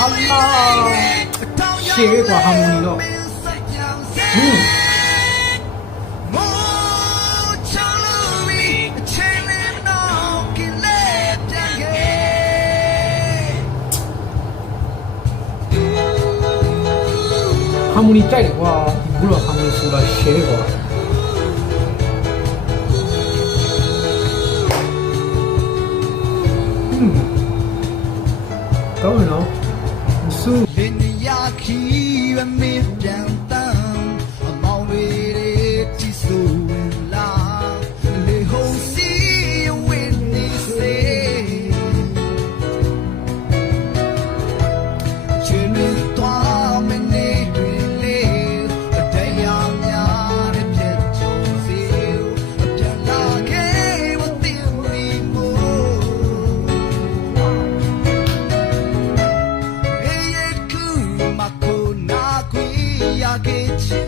ရှေ့ကွာဟာမိုနီတော့ဟာမိုနီကြိုက်တယ်ကွာဒီလိုဟာမိုနီဆိုတာရှေ့ကွာကောင်းနော်ဆူလင်းရခီရမေပြန်တန်းအမောင်လေးတီဆူဝင်လာလေဟိုစီဝင်းနေစေချင်နေတော့မနေတွေလေတရားများတဲ့ပြည့်ချုံစီပြန်လာခဲ့ဝတ်တင်ရီမို့Mako na kui ya ke chi